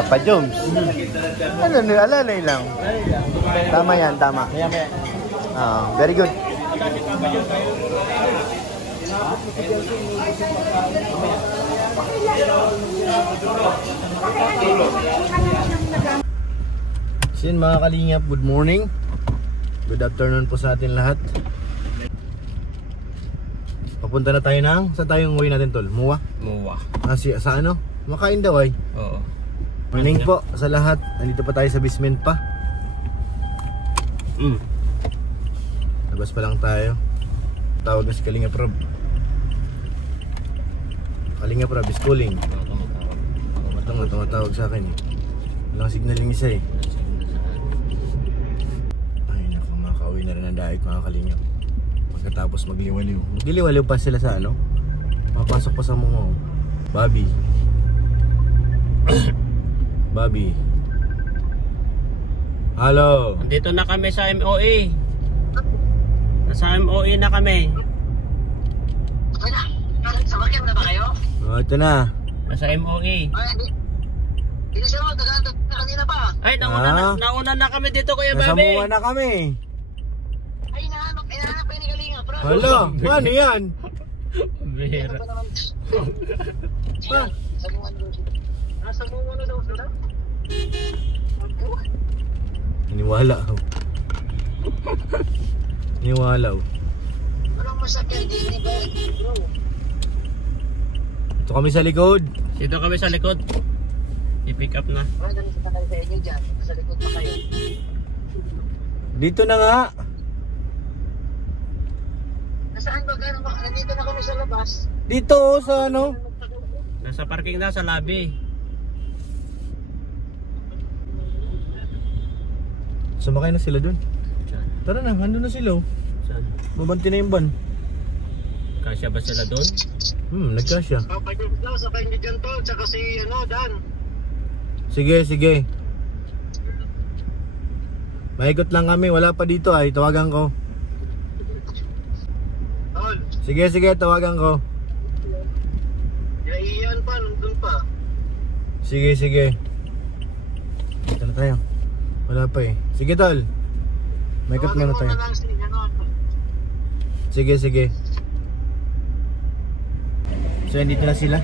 Papa Joms. Ano, alalay lang. Tama yan, tama. Very good. Sin mga kalingap, good morning. Good afternoon po sa atin lahat. Papunta na tayo ng, saan tayong uwi natin tol? Muwa? Muwa. Sa ano? Makain daw ay? Oo. Morning po sa lahat. Nandito pa tayo sa basement pa. Labas pa lang tayo. Tawag na si Kalingap Rob. Kalingap Rob is calling. Ito nga tumatawag sa akin eh. Walang signaling isa eh. Ay naku, makauwi na rin ang daig mga Kalingap. Pagkatapos magliwaliw. Magliliwaliw pa sila sa ano. Papasok pa sa mga Bobby. Bobby. Hello. Dito na kami sa MOE. Nasa MOE na kami. Sa bakit na ba kayo? Ito na. Nasa MOE. Hindi siya magaganda kanina pa. Ay, nauna na kami dito Kuya Nasa Bobby. Muwa na kami. Ay, nahanap pa ni Kalinga, bro. Hala, ano yan? Bihira. Nasa Muwa na daw sila? Iniwala. Iniwala. Walang masakyan din ni bro. Ito kami sa likod. Dito kami sa likod. I-pick up na. Wala dami sa tayo sa inyo dyan. Sa likod pa kayo. Dito na nga. Nasaan ba gano'n ba? Nandito na kami sa labas. Dito sa ano? Nasa parking na sa lobby. Sumakay na sila dun. Tara na, andun na sila. Saan? Mabanti na yung van. Kasya ba sila doon? Nagkasya. Papagod daw, sakay ni Jan Tol, tsaka si Dan. Sige, sige. Maikot lang kami, wala pa dito ay. Tawagan ko. Tol, Sige, sige, tawagan ko. iyan pa, nandun pa. Sige, sige. Dito na tayo. Wala pa eh. Sige tol. Maikot muna tayo. Sige, sige. So, dito na sila.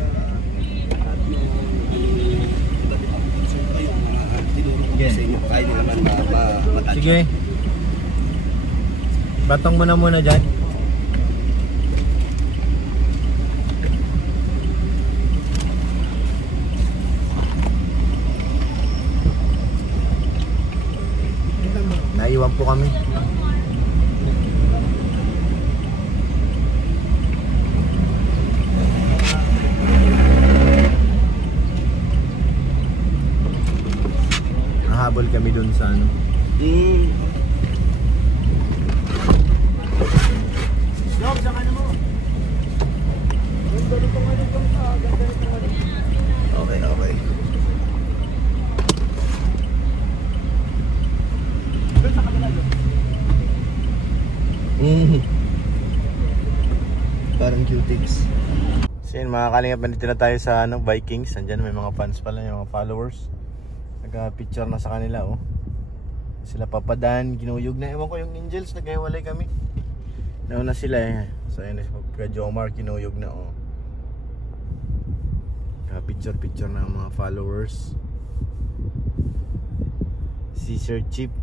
Sige. Batong mo na muna dyan. Naiwan po kami. Nahabol kami dun sa ano. Job, saan ka mo? Okay, okay. Parang cutics. So yun mga kalingap, nandito na tayo sa ano, Vikings. Andyan may mga fans pala, yung mga followers. Nagka-picture na sa kanila oh. Sila papadan, ginuyog na. Ewan ko yung Angels, nagkahiwalay kami. Nauna sila eh. So yun, kay Jomar, kinuyog na oh. Picture na ang mga followers. Si Sir Chip.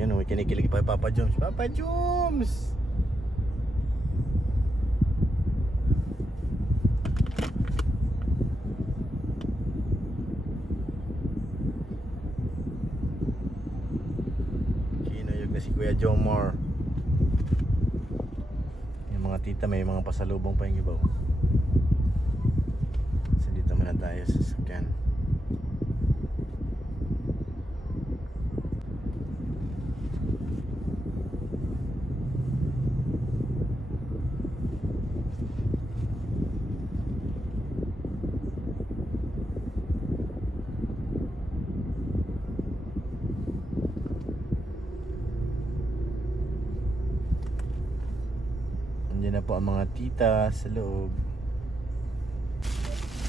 Yan oh, kinikilig pa Papa Joms. Papa Joms! Si Kuya Jomar. Yung mga tita may mga pasalubong pa yung iba. So dito muna tayo sa sasakyan. po ang mga tita sa loob.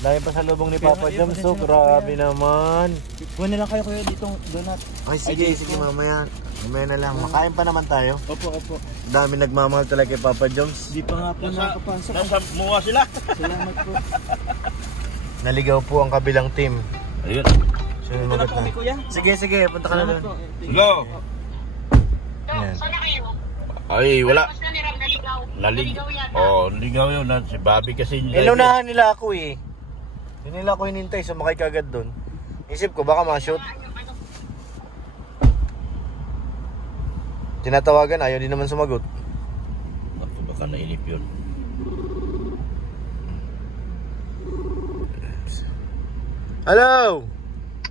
Dahil pa sa lubong ni Papa Jam, so grabe naman. Kuha na lang kayo ditong donut. Ay sige mamaya. Mamaya na lang. Makain pa naman tayo. Opo. Dami nagmamahal talaga kay Papa Joms. Di pa nga po nakapasok. Nasa muwa sila. Salamat po. Naligaw po ang kabilang team. Ayun. So, Ito na po kami kuya. Sige, punta ka na Salamat doon. po. Go. Yan. Saan na kayo? Ay, wala. Basta nila naligaw. Naligaw yata. Oh, ligaw yun. Si Bobby kasi. Inunahan nila ako eh. Hindi nila ako hinintay, sumakay kagad doon. Isip ko baka ma-shoot. Tinatawagan, ayaw din naman sumagot. Ako baka nainip yun. Hello!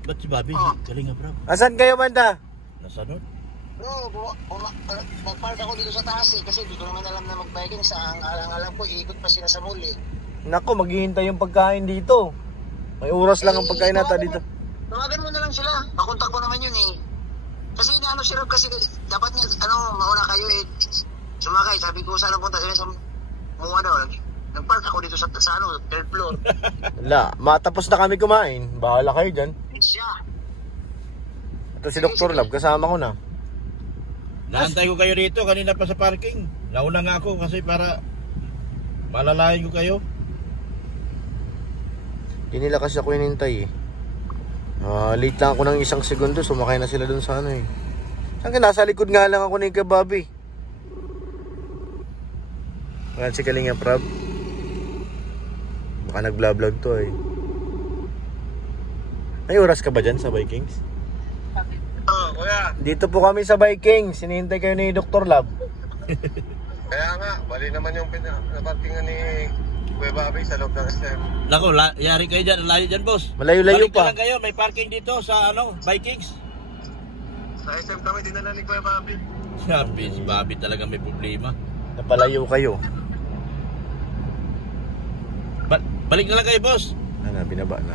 Ba't si Bobby? Galing nga bro. Asan kayo banda? Nasa doon? Bro, nag-park ako dito sa taas eh. Kasi di ko naman alam na mag-biking. Sa alang-alang ko, iikot pa sila sa mall eh. Nako, maghihintay yung pagkain dito. May oras lang ang pagkain nata dito. Tawagan mo na lang sila. Pakontak ko naman yun eh. Kasi inaano si Rob kasi dapat niya, mauna kayo eh. Sumakay, sabi ko sana punta sila sa mga daw. Nag-park ako dito sa third floor. Wala, matapos na kami kumain. Bahala kayo dyan. Siya. Ito si Dr. Love, kasama ko na. Naantay ko kayo dito kanina pa sa parking. Nauna nga ako kasi para malalayan ko kayo. Hindi nila kasi ako hinintay eh. Late lang ako ng 1 segundo, sumakay na sila dun sa ano eh. Saan ka? Nasa likod nga lang ako ni Kababi. Ayan si Kalinga Prab. Baka nag-vlog to eh. May oras ka ba dyan sa Vikings? Kuya. Dito po kami sa Vikings. Hinihintay kayo ni Dr. Love. Kaya nga, bali naman yung napartingan ni Kuya Bobby sa loob ng SM. Nako, yari kayo dyan. Layo dyan, boss. Malayo-layo Balik na pa. lang kayo. May parking dito sa Vikings. Sa SM kami dinala ni Kuya Bobby. Sabi, si Bobby talaga may problema. Napalayo kayo. Balik na lang kayo, boss. Binaba na.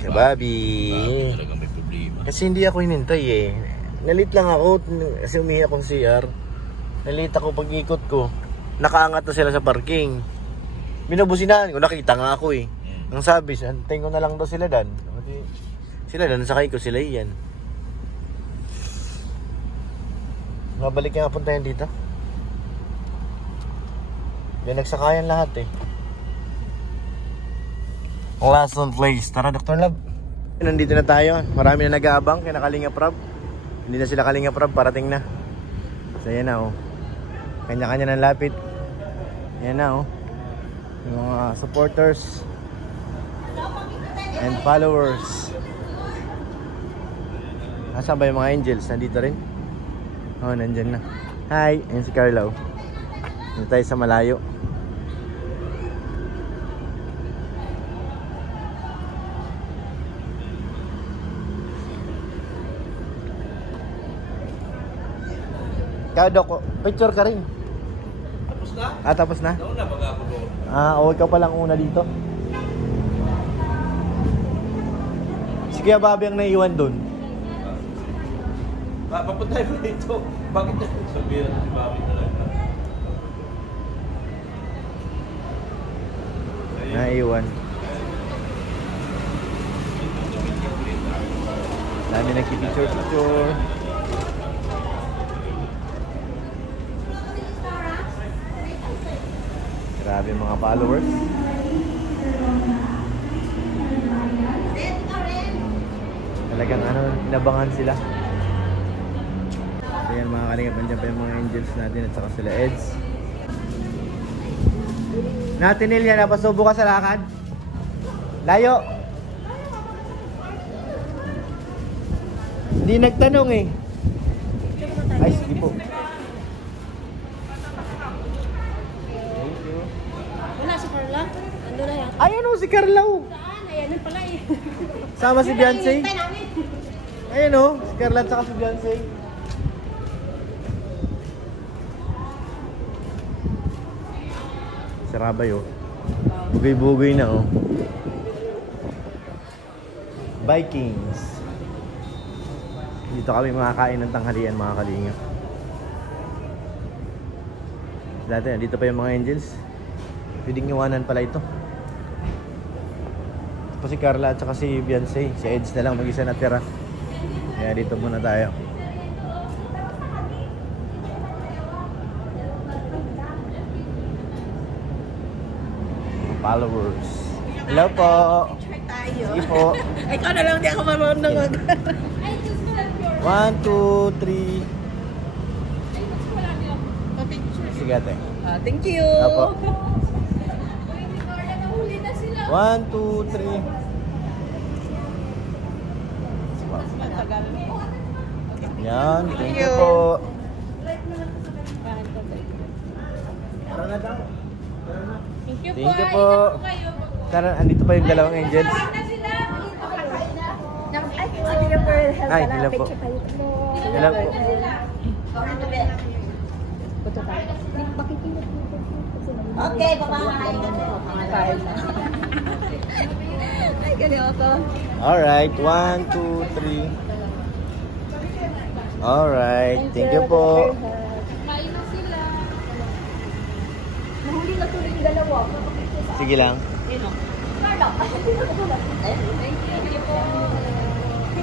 Kababi. Bobby talaga may problema. Kasi hindi ako hinintay eh. Nalit lang ako kasi umihi akong CR. Nalit ako pag-ikot ko. Nakaangat na sila sa parking. Binubusinahan ko, nakita nga ako eh. Ang sabi, antayin ko na lang daw sila dan. Sila dan, sakay ko sila yan. Mabalik nga punta yan dito. Yan, nagsakayan lahat eh. Last one place. Tara, Dr. Love. Nandito na tayo. Marami na nag-aabang kay Kalinga Prab. Hindi na sila Kalinga Prab, parating na. So yan na oh. Kanya-kanya ng lapit. Yan na oh. Yung mga supporters and followers. Nasaan ba yung mga angels? Nandito rin? Oh, nandyan na. Hi! Ayan si Carlo. Dito tayo sa malayo. Dok, picture ka rin. Tapos na? Tapos na? Nauna baga ako doon. Ikaw pa lang una dito. Si Kuya Bobby ang naiiwan doon. Papunta tayo dito. Bakit na? Sabihan si Bobby talaga. Naiiwan. Dami nagpipicture-picture. Grabe mga followers. Talagang inabangan sila. Ayan mga kalingap, nandiyan pa yung mga angels natin at saka sila Eds. Natinil yan, napasubo ka sa lakad. Layo. Hindi nagtanong eh. Ay, sige po. Wala si Carla. Ando na yan. Ayan o, si Carlo. Saan? Ayan yun pala eh. Sama si Beyonce. Hintay namin. Ayan o, si Carla at saka si Beyonce. Sarabay o. Bugay-bugay na o. Vikings. Dito kami makakain ng tanghalian mga kalingap. Dati, dito pa yung mga angels. Pwedeng iwanan pala ito. Ito si Carla at saka si Beyonce. Si Eds na lang mag-isa natira. Kaya dito muna tayo. Mga followers. Hello po. Sige po. Ikaw na lang, di ako marunong. 1, 2, 3. Sige ate. Thank you. Apo. 1, 2, 3. Yan, thank you po. Thank you po. Tara, andito pa yung dalawang angels. Ay, hello po. Hello po. Okay, bye-bye. Ay, galing ako. Alright, 1, 2, 3. Alright, thank you po. Kain na sila. Nahuli na tuloy yung dalawa. Sige lang.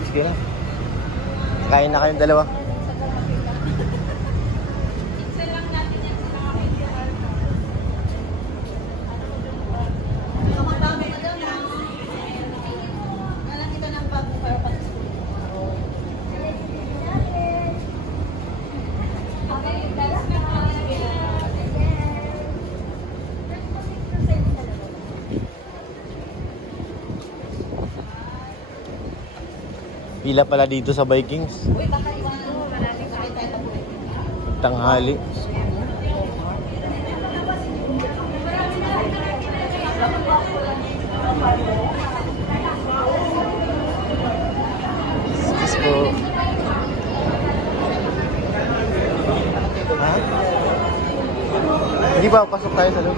Sige lang. Kain na kayong dalawa. Pila pala dito sa Vikings. Tanghali. Excuse po. Ha? Hindi ba? Pasok tayo sa loob.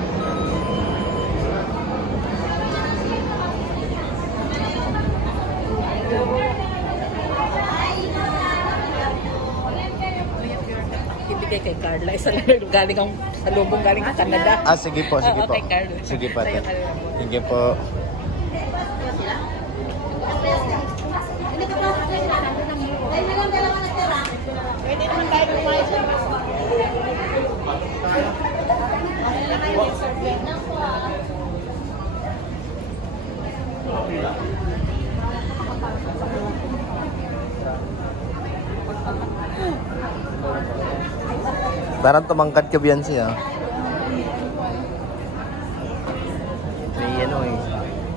Ibigay kay Carla. Isa lang galing ang salubong galing sa Canada. Ah, sige po, sige po. Okay, Carla. Sige po. Sa'yo, Carla. Sige po. Pwede naman tayo kumain sa Parang tumangkad ka Beyonce ah. May ano eh.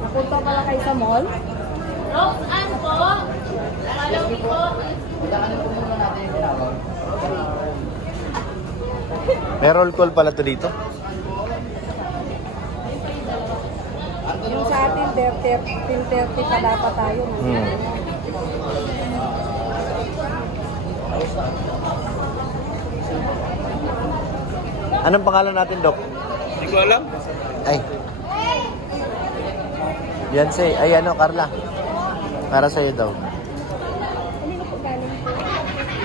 Napunta pala kayo sa mall? Roxanne po. Palagi po. May roll call pala to dito. Yung sa atin, 10:30 pa dapat tayo. Anong pangalan natin, Dok? Hindi ko alam. Ay. Beyonce. Ay, ano, Carla. Para sa'yo daw.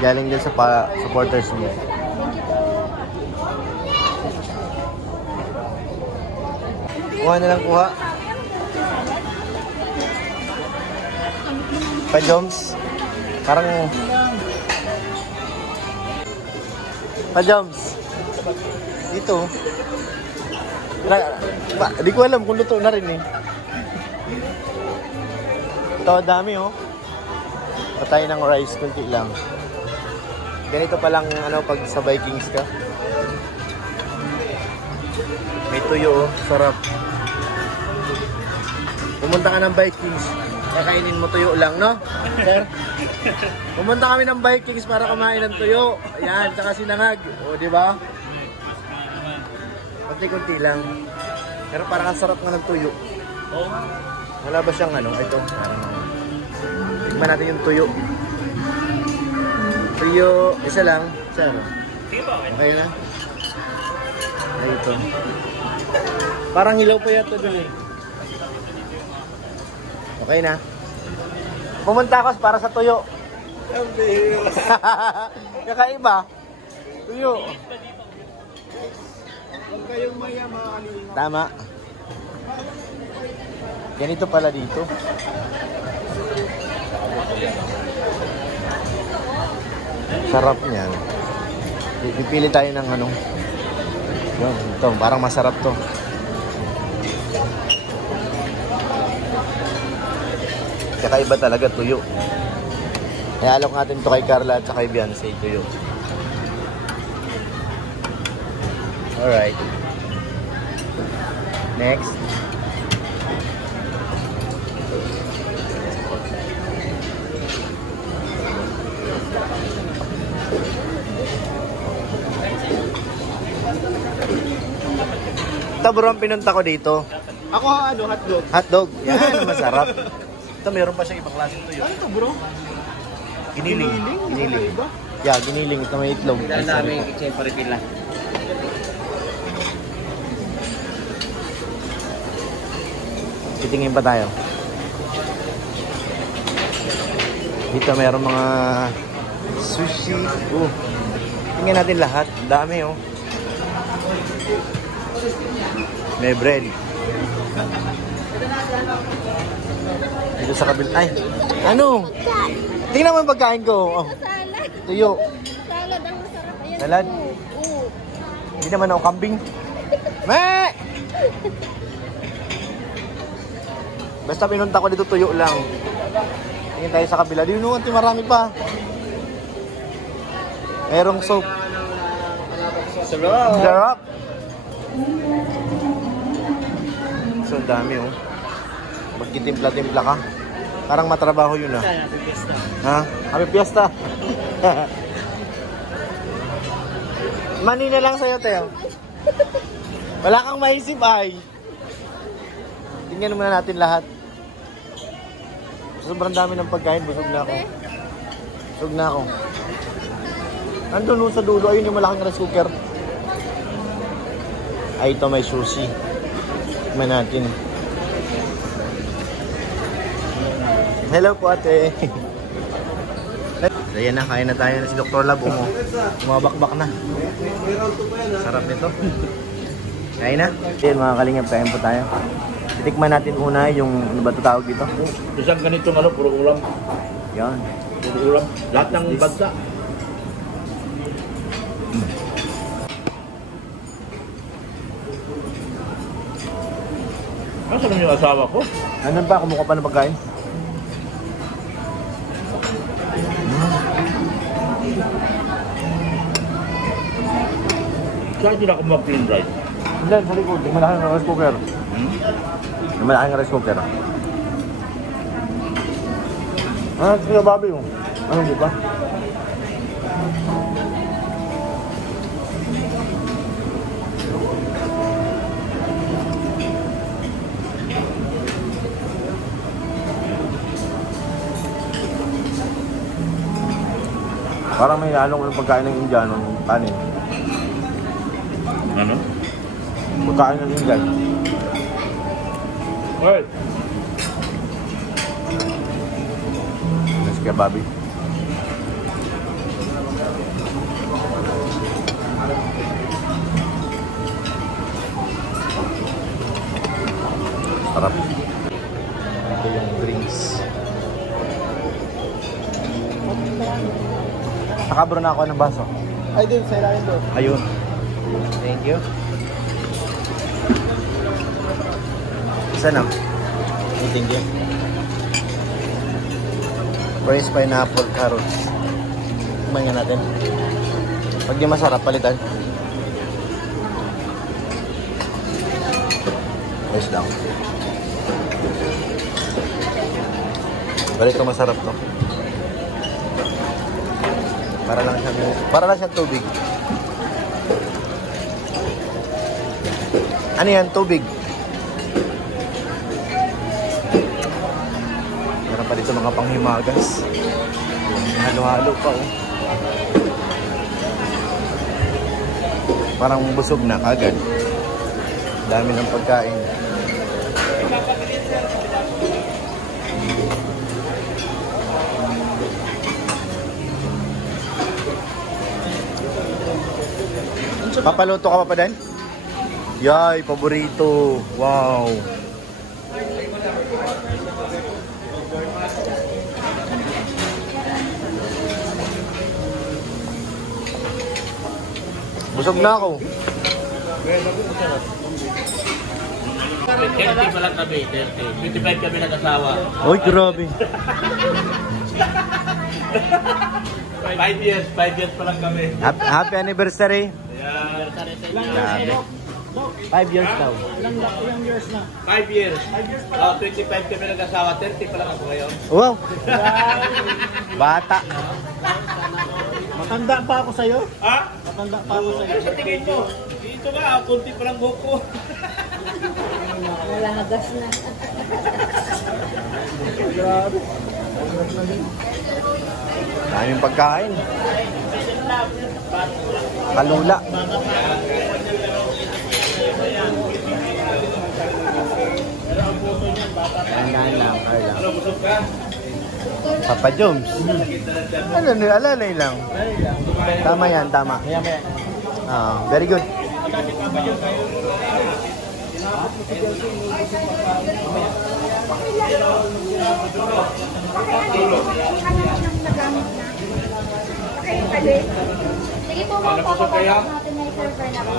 Galing din sa supporters niya. Kuha na lang kuha. Pa-Joms. Parang... Pa-Joms. Dito. Di ko alam kung luto na rin eh. Ito, dami oh. Patay ng rice, kunti lang. Ganito palang ano pag sa Vikings ka. May tuyo oh, sarap. Pumunta ka ng Vikings, kakainin mo tuyo lang, no? Sir? Pumunta kami ng Vikings para kumain ng tuyo. Ayan, tsaka sinangag. O, di ba? Kunti-kunti lang. Pero parang ang sarap nga ng tuyo. Wala ba siyang ano? Ito. Tignan natin yung tuyo. Tuyo, isa lang. Isa ano? Okay na? Ay, ito. Parang hilaw pa yata doon eh. Okay na. Pumunta ako para sa tuyo. Kakaiba. Tuyo. Tama. Ganito pala dito. Sarap niyan. Pipili tayo ng ano. Yun, ito, parang masarap to. Kakaiba talaga, tuyo. Ialok natin to kay Carla at kay Beyonce, tuyo. Alright. Next. Ito bro, ang pinunta ko dito. Ako ano, hotdog. Hotdog. Yan, masarap. Ito, meron pa siyang ibang klaseng tuyo. Ano to bro? Giniling. Giniling. Iba? Yeah, giniling. Ito may itlog. Yan namin kitchen paripila. Titingin pa tayo. Dito meron mga sushi. Tingnan natin lahat. Dami oh. May bread. Dito sa kabila. Ay, ano? Tingnan mo yung pagkain ko. Oh. Salad. Tuyo. Salad ang masarap. Ayan. Salad? Oo. Hindi naman ako kambing. Me! Basta pinunta ko dito, tuyo lang. Tingin tayo sa kabila. Di yun, marami pa. Merong soap. Sarap. Sarap. So, ang dami oh. Magtitimpla-timpla ka. Parang matrabaho yun ah. Ha? Happy Fiesta. Mani na lang sa'yo, Teo. Wala kang maisip ay. Tingnan muna natin lahat. Sobrang dami ng pagkain. Busog na ako. Busog na ako. Nandun sa dulo. Ayun yung malaking rice cooker. Ay, ito may sushi. Tignan natin. Hello po ate. Ayan na, kain na tayo na si Dr. Lab. Umabakbak na. Sarap nito. Kain na. Ayan mga kalingap, kain po tayo. Titikman natin una yung ano ba ito tawag dito? Isang ganitong ano, puro ulam. Yan. Puro ulam. Lahat ng bansa. Nasaan yung asawa ko? Nandun pa, kumuha pa ng pagkain. Saan hindi na ako mag-clean rice? Hindi, sa likod. Yung malaking rice cooker. Yung malaking rice cooker. Ah, sila babi mo. Ano di ba? Parang may halong ng pagkain ng Indiano, yung kanin. Ano? Pagkain ng Indian. Well, Nasi kebabi. Sarap. Ito yung drinks. Nakabro na ako ng baso. Ay, din, sa ilalim doon. Ayun. Thank you. Isa na. Thank you. Braised pineapple carrots. Kumain nga natin. Pag di masarap, palitan. Ayos lang. Balik ito masarap to. Para lang siyang tubig. Ano yan? Tubig. Meron pa dito mga panghimagas. Halo-halo pa oh. Parang busog na kagad. Dami ng pagkain. Papaluto ka pa din? Yay, paborito. Wow. Busog na ako. 30 pa lang kami, 30. 55 kami nag-asawa. Uy, grabe. 5 years pa lang kami. Happy anniversary. Ayan. Grabe. 5 years daw. Ilang years na? 5 years. 25 kami nag-asawa, 30 pa lang ako ngayon. Wow. Bata. Matanda pa ako sa'yo. Ha? Matanda pa ako sa'yo. Ano sa tingin nyo? Dito nga, kunti pa lang buko. Wala na gas na. Daming pagkain. Kalula. Dahan lang, Carla. Ano, busog ka? Papa Joms. Ano, alalay lang. Tama yan, tama. Very good. Sige po, ma'am, papapasok natin na i-server na ako.